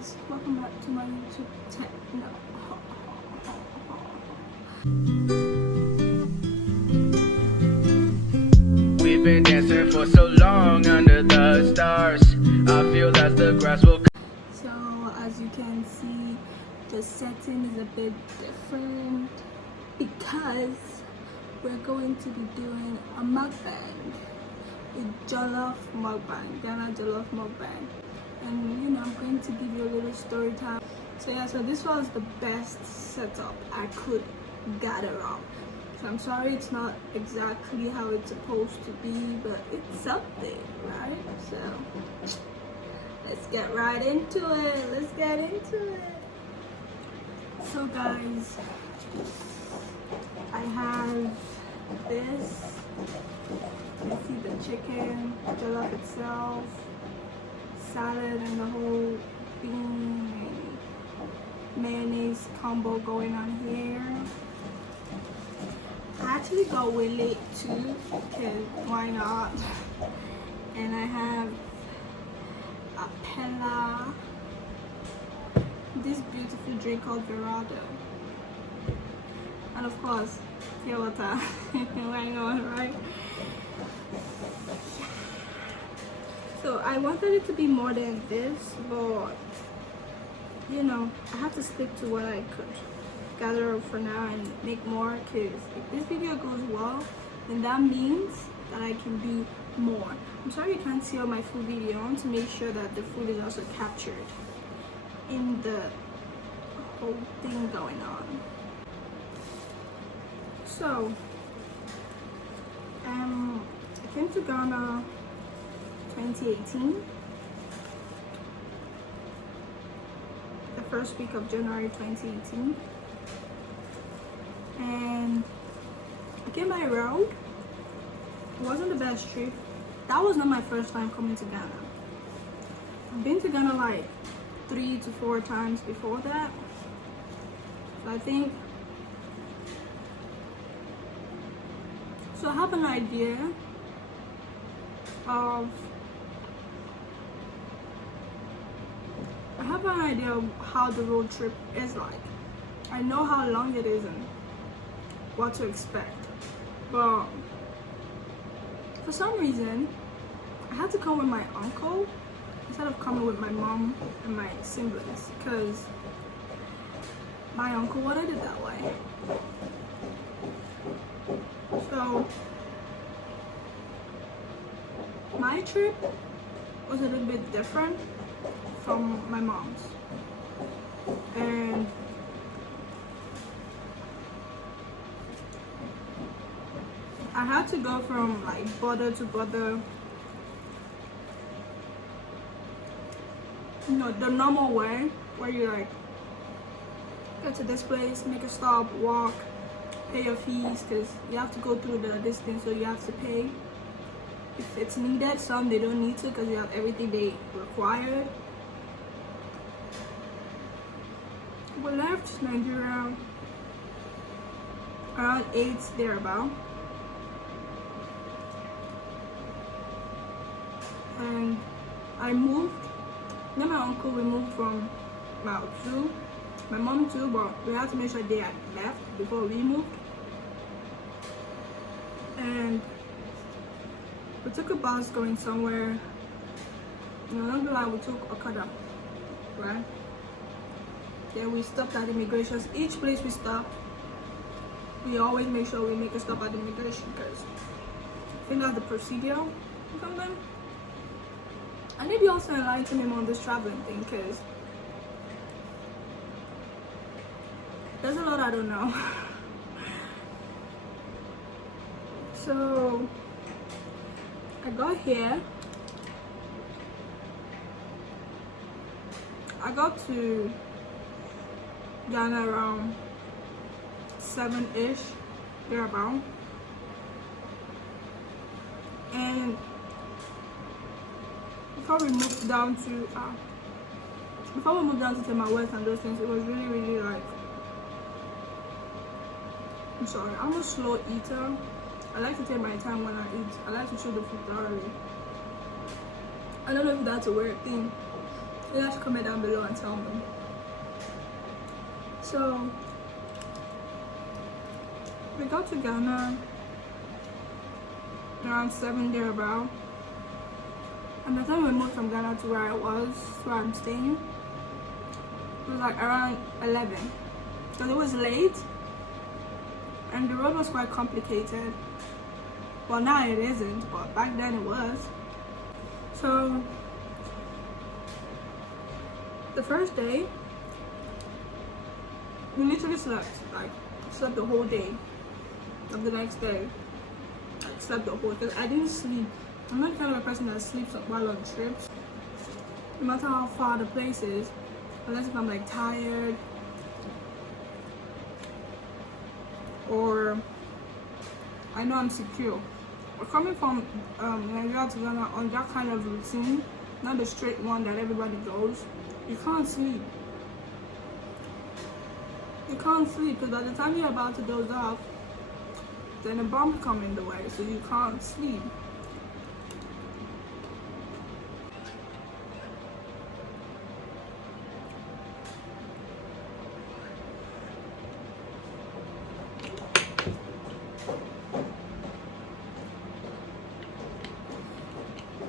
guys, welcome back to my YouTube channel. We've been dancing for so long under the stars. I feel that the grass will. So as you can see, the setting is a bit different because we're going to be doing a mukbang, a Jollof Mukbang, Ghana Jollof Mukbang. And you know, I'm going to give you a little story time. So yeah, so this was the best setup I could gather up. So I'm sorry it's not exactly how it's supposed to be, but it's something, right? So let's get right into it. Let's get into it. So guys, I have this. You see the chicken, jollof itself, salad, and the whole bean mayonnaise combo going on here. I actually got way late too, because why not? And I have a pella, this beautiful drink called Verado, and of course pure water. Why not, right? So I wanted it to be more than this, but you know, I had to stick to what I could gather up for now and make more, because if this video goes well, then that means that I can do more. I'm sorry you can't see all my full video. I want to make sure that the food is also captured in the whole thing going on. So I came to Ghana 2018, the first week of January 2018, and I came by road. It wasn't the best trip. That was not my first time coming to Ghana. I've been to Ghana like 3 to 4 times before that, so I have an idea of how the road trip is like. I know how long it is and what to expect, but for some reason I had to come with my uncle instead of coming with my mom and my siblings, because my uncle wanted it that way. So my trip was a little bit different from my mom's, and I had to go from like border to border, you know, the normal way where you like go to this place, make a stop, walk, pay your fees, because you have to go through the distance, so you have to pay if it's needed. Some they don't need to because you have everything they required. We left Nigeria around 8 thereabout, and I moved. Then my uncle, we moved from about 2, my mom too, but we had to make sure they had left before we moved. And we took a bus going somewhere. Along the line we took Okada, right? Then we stopped at immigration. Each place we stop, we always make sure we make a stop at immigration, because I think that's the procedure or something. I need you also enlighten him on this traveling thing, because there's a lot I don't know. So I got here. I got to Ghana around 7-ish, thereabout. And before we moved down to Tema West and those things, it was really like, I'm sorry, I'm a slow eater. I like to take my time when I eat. I like to chew the food thoroughly. I don't know if that's a weird thing. Let's comment down below and tell me. So we got to Ghana around 7 thereabout, and by the time we moved from Ghana to where I'm staying, it was like around 11, because it was late and the road was quite complicated. Well, now it isn't, but back then it was. So the first day we literally slept the whole day of the next day. I slept the whole, because I didn't sleep. I'm not the kind of a person that sleeps while on trips, no matter how far the place is, unless if I'm like tired or I know I'm secure. We're coming from Nigeria to Ghana on that kind of routine, not the straight one that everybody goes. You can't sleep. You can't sleep, because by the time you're about to doze off, then a bomb comes in the way, so you can't sleep.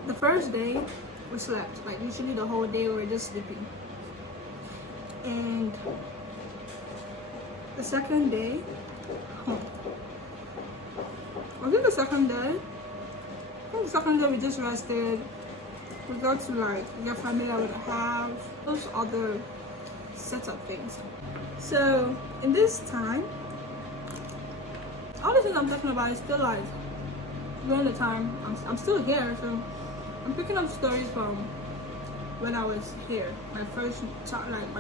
The first day we slept, like usually the whole day we were just sleeping. And the second day, was it the second day? I think the second day we just rested. We got to like get familiar with the house, those other setup things. So in this time, all the things I'm talking about is still like during the time I'm still here, so I'm picking up stories from when I was here, my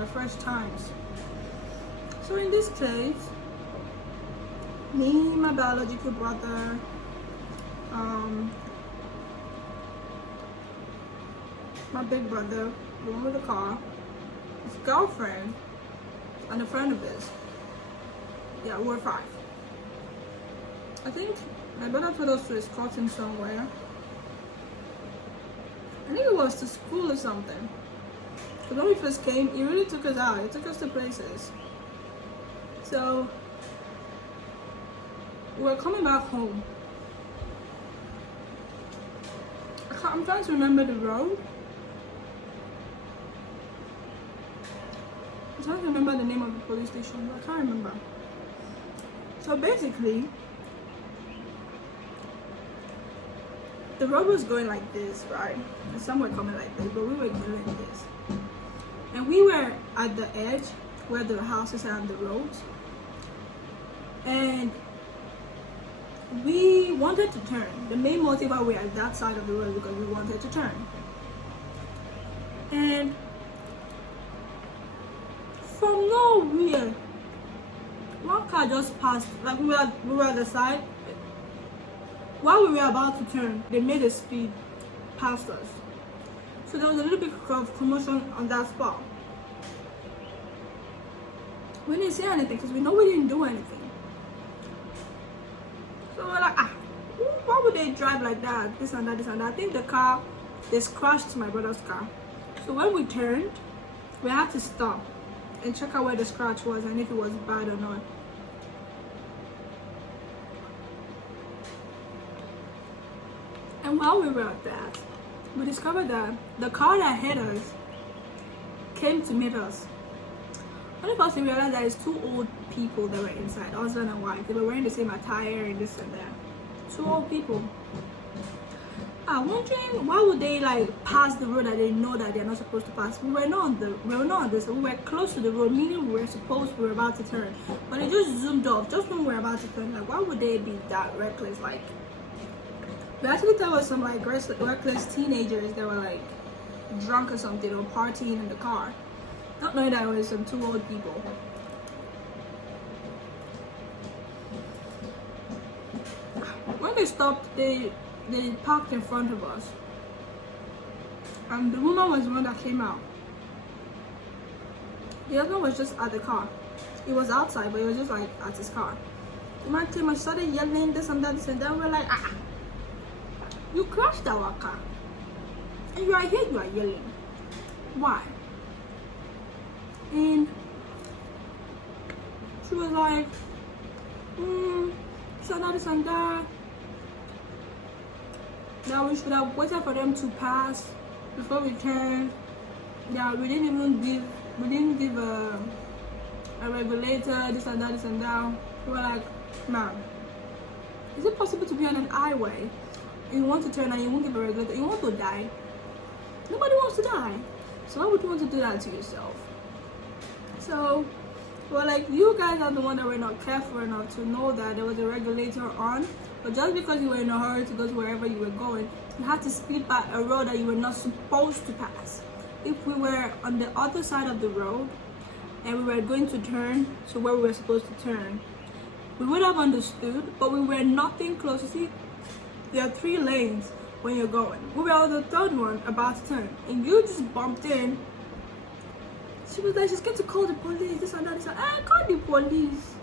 first times. So in this case, me, my biological brother, my big brother, the one with the car, his girlfriend, and a friend of his. Yeah, we were 5. I think my brother told us to escort him somewhere. I think it was to school or something. But when we first came, he really took us out. He took us to places. So we're coming back home. I'm trying to remember the road. I'm trying to remember the name of the police station, but I can't remember. So basically, the road was going like this, right? And some were coming like this, but we were going like this. And we were at the edge where the houses are on the roads. And we wanted to turn. The main motive why we were at that side of the road because we wanted to turn. And from nowhere, one car just passed. Like we were at the side. While we were about to turn, they made a speed past us. So there was a little bit of commotion on that spot. We didn't say anything because we know we didn't do anything. So we're like, why would they drive like that? This and that, this and that. I think they crashed my brother's car. So when we turned, we had to stop and check out where the scratch was and if it was bad or not. And while we were at that, we discovered that the car that hit us came to meet us. Only person realized that it's 2 old people that were inside, husband and wife. They were wearing the same attire and this and that. 2 old people. I'm wondering why would they like pass the road that they know that they're not supposed to pass. We were not on this. We were close to the road, meaning we were about to turn. But they just zoomed off just when we were about to turn. Like, why would they be that reckless? Like, we actually thought it was some like reckless teenagers that were like drunk or something or partying in the car. Not knowing that it was some 2 old people. When they stopped, they parked in front of us. And the woman was the one that came out. The other one was just at the car. He was outside, but he was just like at his car. The man came and started yelling this and that, this and that. We're like, you crashed our car. And you are here, you are yelling. why? And she was like, so that this and that. That we should have waited for them to pass before we turned. Yeah, we didn't give a regulator, this and that, this and that. We were like, ma'am, is it possible to be on an highway? You want to turn and you won't give a regulator, you want to die? Nobody wants to die. So why would you want to do that to yourself? So we're like, you guys are the one that were not careful enough to know that there was a regulator on. But just because you were in a hurry to go to wherever you were going, you had to speed by a road that you were not supposed to pass. If we were on the other side of the road and we were going to turn to where we were supposed to turn, we would have understood, but we were nothing close. You see, there are 3 lanes when you're going. We were on the 3rd one about to turn, and you just bumped in. She was like, she's going to call the police, this and that, this and that. Call the police.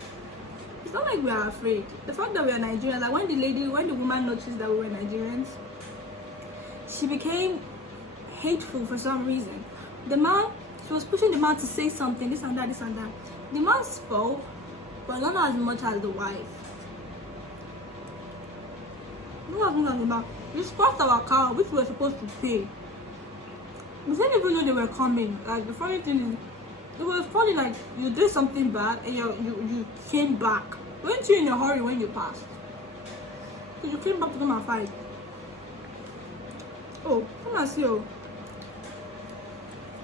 It's not like we are afraid. The fact that we are Nigerians, like when the woman noticed that we were Nigerians, she became hateful for some reason. The man, she was pushing the man to say something, this and that, this and that. The man spoke, but not as much as the wife. Not as much as the man. We stopped our car, which we were supposed to pay. We didn't even know they were coming. Like, the funny thing is, it was funny, like, you did something bad and you came back. Weren't you in a hurry when you passed? So you came back to come and fight. Oh, come and see you.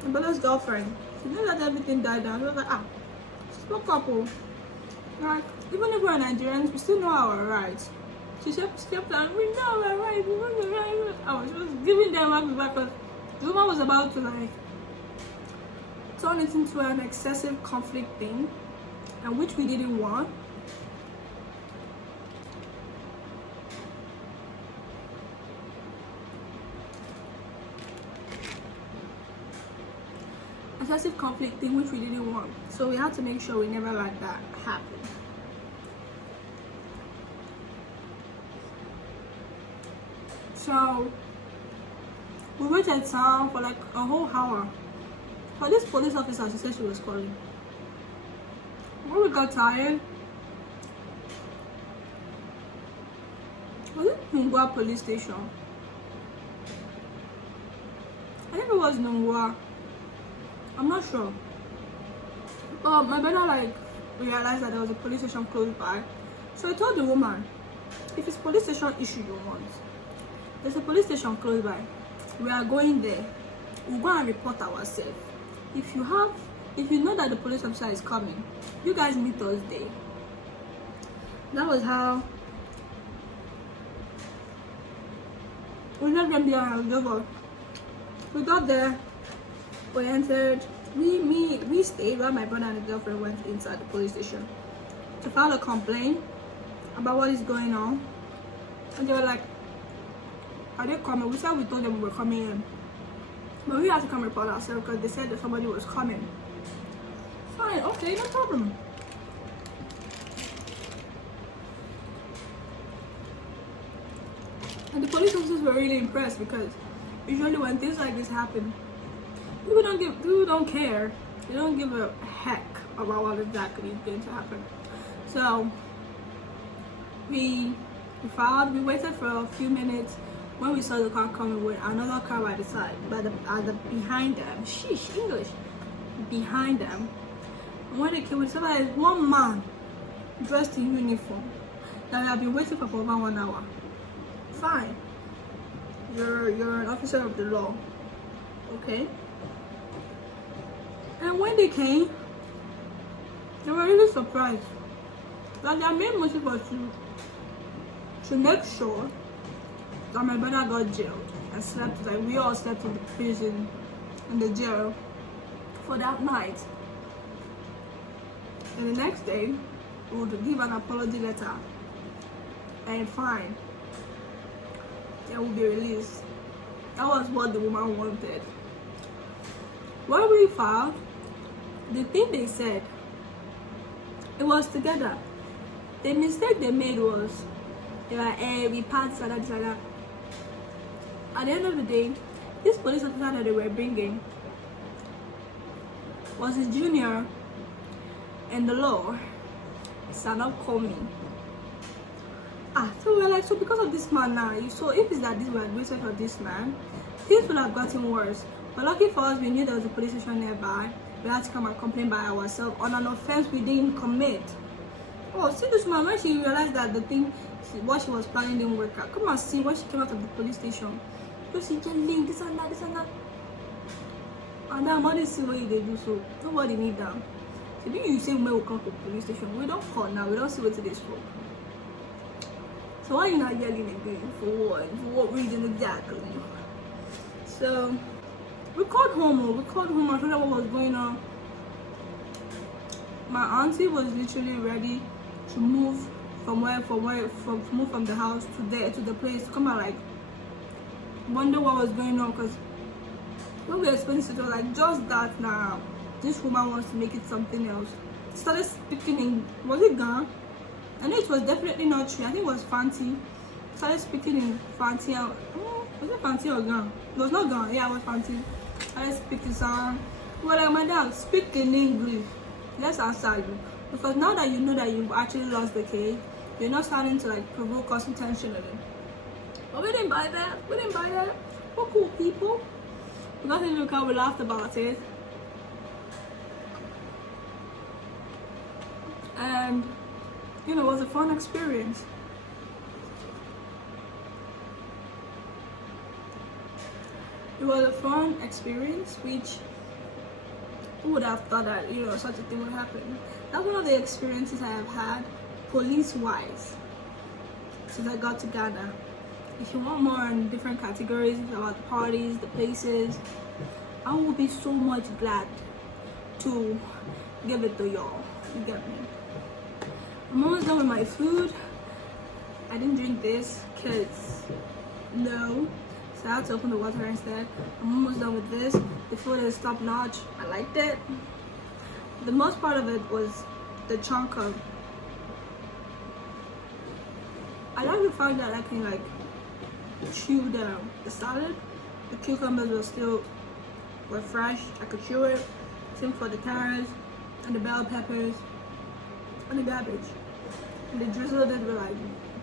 My brother's girlfriend. She didn't let everything die down. She was like, spoke up. Like, even if we're Nigerians, we still know our rights. She kept like, we know our rights, we know our rights. Oh, she was giving them back because the woman was about to, like, turn it into an excessive conflict thing, and which we didn't want. Excessive conflict thing which we didn't want. So we had to make sure we never let that happen. So we waited down for like a whole hour. For this police officer, she said she was calling. When we got tired, was it Nungwa police station? I think it was Nungwa. I'm not sure. But my brother like realized that there was a police station close by. So I told the woman, if it's police station issue you want, there's a police station close by. We are going there. We'll go and report ourselves. If you know that the police officer is coming, you guys meet us there. That was how we left them there and we got there, we entered, we stayed while my brother and his girlfriend went inside the police station to file a complaint about what is going on. And they were like, are they coming? We said we told them we were coming in. But we had to come report ourselves because they said that somebody was coming. Fine, okay, no problem. And the police officers were really impressed because usually when things like this happen, people don't care. They don't give a heck about what exactly is going to happen. So we filed, we waited for a few minutes. When we saw the car coming with another car by the side, behind them, English, behind them. And when they came, we saw that one man dressed in uniform that we have been waiting for over 1 hour. Fine, you're an officer of the law, okay? And when they came, they were really surprised that their main motive was to make sure that my brother got jailed and slept, like we all slept in the prison, in the jail for that night. And the next day, we would give an apology letter and fine. They will be released. That was what the woman wanted. When we filed, the thing they said, it was together. The mistake they made was, they were like, hey, we passed this and that. At the end of the day, this police officer that they were bringing was his junior in the law. So now call me. So we're like, so because of this man now, so if it's that this we had waited for this man, things would have gotten worse. But lucky for us, we knew there was a police station nearby. We had to come and complain by ourselves on an offense we didn't commit. Oh, see this woman, when she realized that the thing, what she was planning didn't work out. Come and see when she came out of the police station. Just see yelling, this and that, this and that. And then what see what they do, so nobody need them. So do you say we will come to the police station? We don't call now, we don't see what it is for. So why are you not yelling again? For what? For what reason exactly? So we called home and told them what was going on. My auntie was literally ready to move from the house to the place to come and like wonder what was going on, because when we explained it was like just that now this woman wants to make it something else. Started speaking in, was it Ghana? I know it was definitely not true. I think it was Fanti. Started speaking in Fanti. Was it Fanti or Ghana? It was not Ghana. Yeah, it was Fanti. Started speaking some. Well, like, madam, speak in English. Let's answer you. Because now that you know that you've actually lost the case, you're not starting to like provoke us intentionally. But we didn't buy that. We didn't buy that. We're cool people. We got to look how we laughed about it. And you know, it was a fun experience. It was a fun experience, which who would have thought that, you know, such a thing would happen. That's one of the experiences I have had police-wise since I got to Ghana. If you want more on different categories about the parties, the places, I will be so much glad to give it to y'all. You get me? I'm almost done with my food. I didn't drink this because no, so I had to open the water instead. I'm almost done with this. The food is top notch. I liked it. The most part of it was the chunk of. I like the fact that I can like chew the salad. The cucumbers were fresh. I could chew it. Same for the carrots and the bell peppers and the cabbage. And they drizzled it with like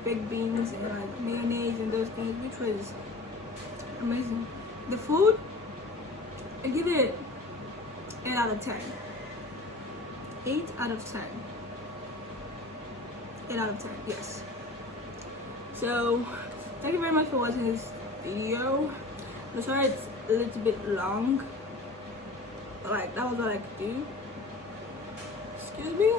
baked beans and like mayonnaise and those things, which was amazing. The food, I give it 8 out of 10. 8 out of 10. 8 out of 10, yes. So thank you very much for watching this video. I'm sorry it's a little bit long, but like that was what I could do. Excuse me.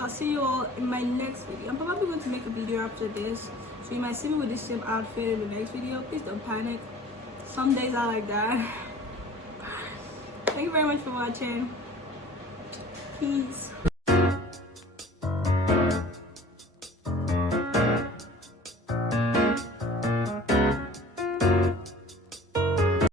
I'll see you all in my next video. I'm probably going to make a video after this, so you might see me with this same outfit in the next video. Please don't panic. Some days are like that. Thank you very much for watching. Peace.